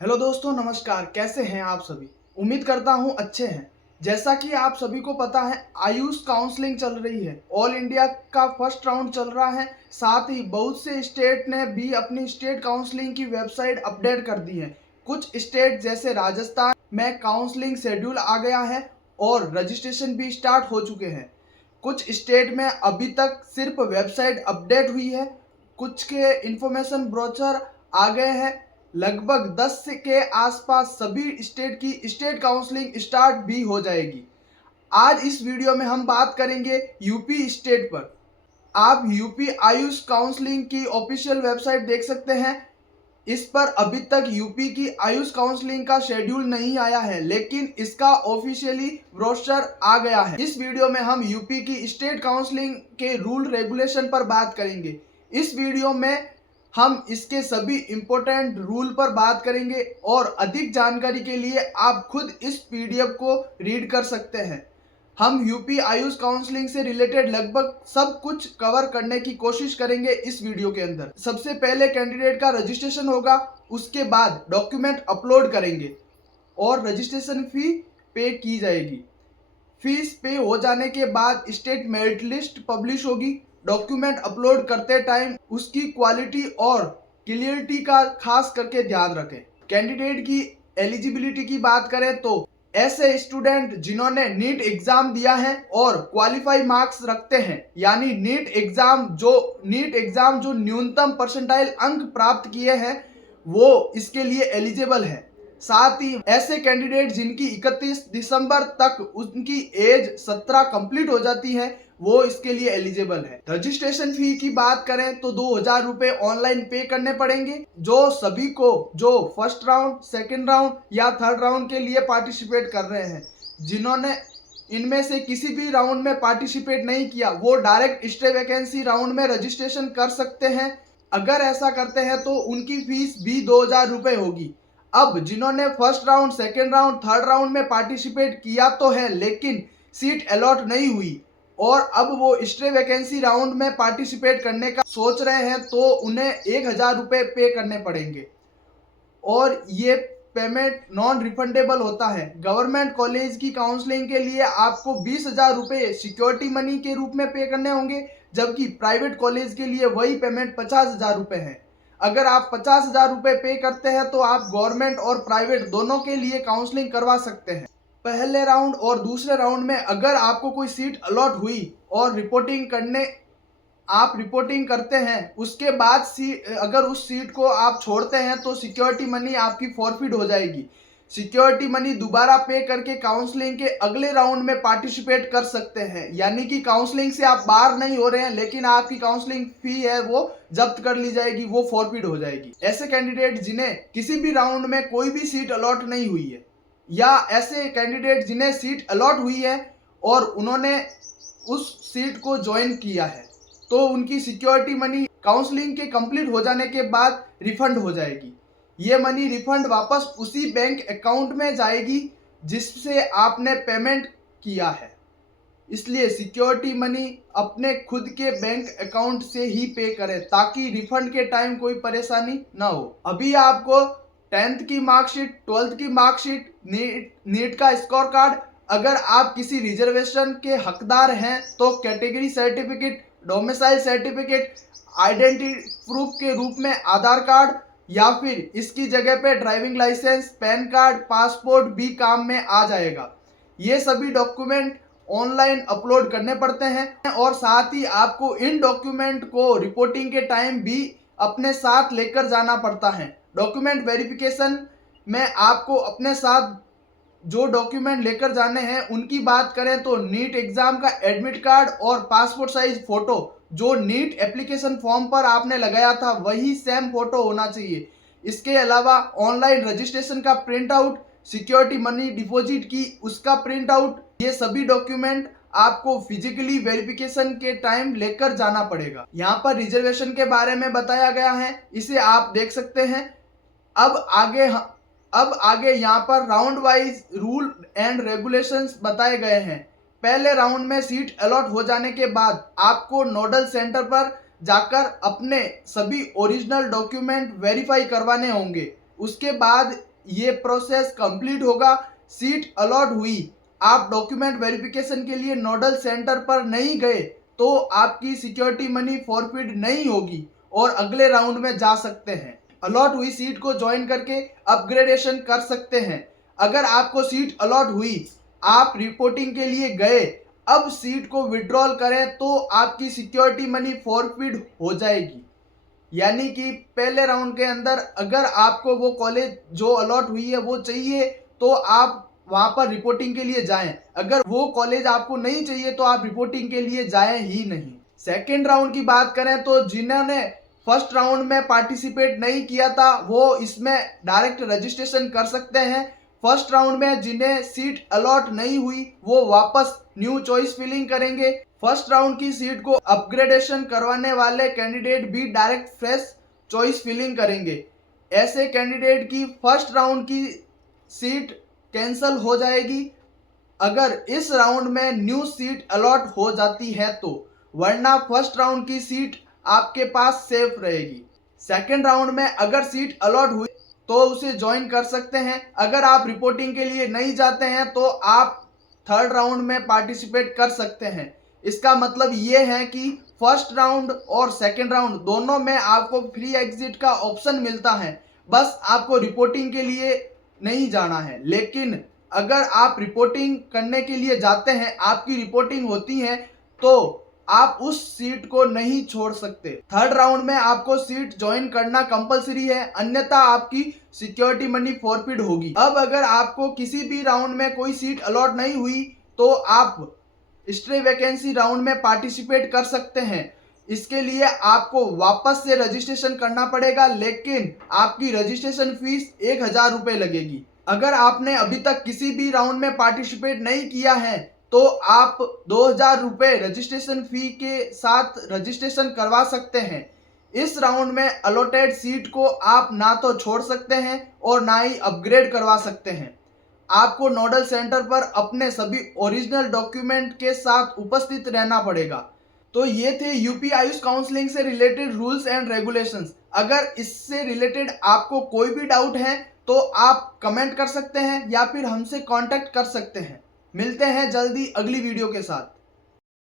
Hello दोस्तों, नमस्कार। कैसे हैं आप सभी? उम्मीद करता हूं अच्छे हैं। जैसा कि आप सभी को पता है, आयुष काउंसलिंग चल रही है। ऑल इंडिया का फर्स्ट राउंड चल रहा है। साथ ही बहुत से स्टेट ने भी अपनी स्टेट काउंसलिंग की वेबसाइट अपडेट कर दी है। कुछ स्टेट जैसे राजस्थान में काउंसलिंग शेड्यूल आ गया है और रजिस्ट्रेशन भी स्टार्ट हो चुके हैं। कुछ स्टेट में अभी तक सिर्फ वेबसाइट अपडेट हुई है। कुछ के इंफॉर्मेशन ब्रोचर आ गए हैं। लगभग 10 के आसपास सभी स्टेट की स्टेट काउंसलिंग स्टार्ट भी हो जाएगी। आज इस वीडियो में हम बात करेंगे यूपी स्टेट पर। आप यूपी आयुष काउंसलिंग की ऑफिशियल वेबसाइट देख सकते हैं। इस पर अभी तक यूपी की आयुष काउंसलिंग का शेड्यूल नहीं आया है, लेकिन इसका ऑफिशियली ब्रोशर आ गया है। इस वीडियो में हम यूपी की स्टेट काउंसलिंग के रूल रेगुलेशन पर बात करेंगे। इस वीडियो में हम इसके सभी इंपॉर्टेंट रूल पर बात करेंगे और अधिक जानकारी के लिए आप खुद इस पीडीएफ को रीड कर सकते हैं। हम यूपी आयुष काउंसलिंग से रिलेटेड लगभग सब कुछ कवर करने की कोशिश करेंगे इस वीडियो के अंदर। सबसे पहले कैंडिडेट का रजिस्ट्रेशन होगा, उसके बाद डॉक्यूमेंट अपलोड करेंगे और रजिस्ट्रेशन फी पे की जाएगी। फीस पे हो जाने के बाद स्टेट मेरिट लिस्ट पब्लिश होगी। डॉक्यूमेंट अपलोड करते टाइम उसकी क्वालिटी और क्लियरिटी का खास करके ध्यान रखें। कैंडिडेट की एलिजिबिलिटी की बात करें तो ऐसे स्टूडेंट जिन्होंने नीट एग्जाम दिया है और क्वालिफाई मार्क्स रखते हैं, यानी नीट एग्जाम जो न्यूनतम परसेंटाइल अंक प्राप्त किए हैं, वो इसके लिए एलिजिबल है। साथ ही ऐसे कैंडिडेट जिनकी 31 दिसंबर तक उनकी एज 17 कंप्लीट हो जाती है, वो इसके लिए एलिजिबल है। रजिस्ट्रेशन फी की बात करें तो 2000 रुपए ऑनलाइन पे करने पड़ेंगे। जो सभी को जो फर्स्ट राउंड, सेकेंड राउंड या थर्ड राउंड के लिए पार्टिसिपेट कर रहे हैं, जिन्होंने इनमें से किसी भी राउंड में पार्टिसिपेट नहीं किया, वो डायरेक्ट स्टे वैकेंसी राउंड में रजिस्ट्रेशन कर सकते हैं। अगर ऐसा करते हैं तो उनकी फीस भी 2000 रुपए होगी। अब जिन्होंने first round, second round, third round में पार्टिसिपेट किया तो है, लेकिन सीट अलॉट नहीं हुई और अब वो स्टे वैकेंसी राउंड में पार्टिसिपेट करने का सोच रहे हैं, तो उन्हें 1000 रुपए पे करने पड़ेंगे और ये पेमेंट नॉन रिफंडेबल होता है। गवर्नमेंट कॉलेज की काउंसलिंग के लिए आपको 20,000 रुपए सिक्योरिटी मनी के रूप में पे करने होंगे, जबकि प्राइवेट कॉलेज के लिए वही पेमेंट 50,000 रुपए है। अगर आप 50,000 रुपए पे करते हैं तो आप गवर्नमेंट और प्राइवेट दोनों के लिए काउंसलिंग करवा सकते हैं। पहले राउंड और दूसरे राउंड में अगर आपको कोई सीट अलॉट हुई और आप रिपोर्टिंग करते हैं, उसके बाद अगर उस सीट को आप छोड़ते हैं तो सिक्योरिटी मनी आपकी फॉरफिट हो जाएगी। सिक्योरिटी मनी दोबारा पे करके काउंसलिंग के अगले राउंड में पार्टिसिपेट कर सकते हैं, यानी कि काउंसलिंग से आप बाहर नहीं हो रहे हैं, लेकिन आपकी काउंसलिंग फी है वो जब्त कर ली जाएगी, वो फॉरफिट हो जाएगी। ऐसे कैंडिडेट जिन्हें किसी भी राउंड में कोई भी सीट अलॉट नहीं हुई है, या ऐसे कैंडिडेट जिन्हें सीट अलॉट हुई है और उन्होंने उस सीट को ज्वाइन किया है, तो उनकी सिक्योरिटी मनी काउंसलिंग के कंप्लीट हो जाने के बाद रिफंड हो जाएगी। ये मनी रिफंड वापस उसी बैंक अकाउंट में जाएगी जिससे आपने पेमेंट किया है। इसलिए सिक्योरिटी मनी अपने खुद के बैंक अकाउंट से ही पे करें ताकि रिफंड के टाइम कोई परेशानी ना हो। अभी आपको 10th की मार्कशीट, 12th की मार्कशीट, नीट का स्कोर कार्ड, अगर आप किसी रिजर्वेशन के हकदार हैं तो category certificate, domicile certificate, identity proof के रूप में आधार कार्ड या फिर इसकी जगह पे driving licence, PAN card, passport भी काम में आ जाएगा। ये सभी डॉक्यूमेंट ऑनलाइन अपलोड करने पड़ते हैं और साथ ही आपको इन डॉक्यूमेंट को रिपोर्टिंग के टाइम भी अपने साथ लेकर जाना पड़ता है। डॉक्यूमेंट वेरिफिकेशन में आपको अपने साथ जो डॉक्यूमेंट लेकर जाने हैं उनकी बात करें तो नीट एग्जाम का एडमिट कार्ड और पासपोर्ट साइज फोटो, जो नीट एप्लीकेशन फॉर्म पर आपने लगाया था वही सेम फोटो होना चाहिए। इसके अलावा ऑनलाइन रजिस्ट्रेशन का print out, security money deposit की उसका प्रिंट आउट, ये सभी डॉक्यूमेंट आपको फिजिकली वेरिफिकेशन के टाइम लेकर जाना पड़ेगा। यहाँ पर रिजर्वेशन के बारे में बताया गया है, इसे आप देख सकते हैं। अब आगे यहाँ पर round wise rule and regulations बताए गए हैं। पहले राउंड में सीट अलॉट हो जाने के बाद आपको नोडल सेंटर पर जाकर अपने सभी ओरिजिनल डॉक्यूमेंट वेरीफाई करवाने होंगे। उसके बाद ये प्रोसेस कंप्लीट होगा, सीट अलॉट हुई, आप डॉक्यूमेंट वेरिफिकेशन के लिए नोडल सेंटर पर नहीं गए तो आपकी सिक्योरिटी मनी फॉरफिट नहीं होगी और अगले राउंड में जा सकते हैं। अलॉट हुई सीट को ज्वाइन करके अपग्रेडेशन कर सकते हैं। अगर आपको सीट अलॉट हुई, आप रिपोर्टिंग के लिए गए, अब सीट को विड्रॉल करें तो आपकी सिक्योरिटी मनी फॉरफिट हो जाएगी। यानी कि पहले राउंड के अंदर अगर आपको वो कॉलेज जो अलॉट हुई है वो चाहिए तो आप वहां पर रिपोर्टिंग के लिए जाएं। अगर वो कॉलेज आपको नहीं चाहिए तो आप रिपोर्टिंग के लिए जाएं ही नहीं। सेकेंड राउंड की बात करें तो जिन्होंने फर्स्ट राउंड में पार्टिसिपेट नहीं किया था वो इसमें डायरेक्ट रजिस्ट्रेशन कर सकते हैं। फर्स्ट राउंड में जिन्हें सीट अलॉट नहीं हुई वो वापस न्यू चॉइस फिलिंग करेंगे। फर्स्ट राउंड की सीट को अपग्रेडेशन करवाने वाले कैंडिडेट भी डायरेक्ट फ्रेश चॉइस फिलिंग करेंगे। ऐसे कैंडिडेट की फर्स्ट राउंड की सीट कैंसल हो जाएगी अगर इस राउंड में न्यू सीट अलॉट हो जाती है तो, वरना फर्स्ट राउंड की सीट आपके पास सेफ रहेगी। सेकेंड राउंड में अगर सीट अलॉट हुई तो उसे ज्वाइन कर सकते हैं। अगर आप रिपोर्टिंग के लिए नहीं जाते हैं तो आप थर्ड राउंड में पार्टिसिपेट कर सकते हैं। इसका मतलब ये है कि फर्स्ट राउंड और सेकेंड राउंड दोनों में आपको फ्री एग्जिट का ऑप्शन मिलता है, बस आपको रिपोर्टिंग के लिए नहीं जाना है। लेकिन अगर आप रिपोर्टिंग करने के लिए जाते हैं, आपकी रिपोर्टिंग होती है तो आप उस सीट को नहीं छोड़ सकते। थर्ड राउंड में आपको सीट ज्वाइन करना कंपलसरी है, अन्यथा आपकी सिक्योरिटी मनी फॉरफिट होगी। अब अगर आपको किसी भी राउंड में कोई सीट अलॉट नहीं हुई तो आप स्ट्रे वैकेंसी राउंड में पार्टिसिपेट कर सकते हैं। इसके लिए आपको वापस से रजिस्ट्रेशन करना पड़ेगा, लेकिन आपकी रजिस्ट्रेशन फीस 1000 रुपये लगेगी। अगर आपने अभी तक किसी भी राउंड में पार्टिसिपेट नहीं किया है तो आप 2000 रुपये रजिस्ट्रेशन फी के साथ रजिस्ट्रेशन करवा सकते हैं। इस राउंड में अलॉटेड सीट को आप ना तो छोड़ सकते हैं और ना ही अपग्रेड करवा सकते हैं। आपको नोडल सेंटर पर अपने सभी ओरिजिनल डॉक्यूमेंट के साथ उपस्थित रहना पड़ेगा। तो ये थे यूपी आयुष काउंसलिंग से रिलेटेड रूल्स एंड रेगुलेशंस। अगर इससे रिलेटेड आपको कोई भी डाउट है तो आप कमेंट कर सकते हैं या फिर हमसे कांटेक्ट कर सकते हैं। मिलते हैं जल्दी अगली वीडियो के साथ।